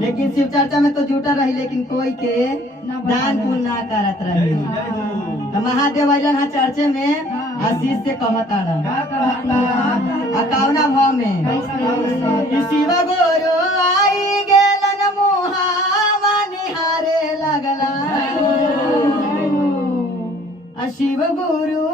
लेकिन शिव चर्चा में तो जुटा रही, लेकिन कोई के दान पुण्य ना करत रही। तो महादेव अइलन हा चर्चे में आशीष से कहता अकावना भाव में कि शिव गुरु आई गेलन मुहावा निहारे लगला। शिव गुरु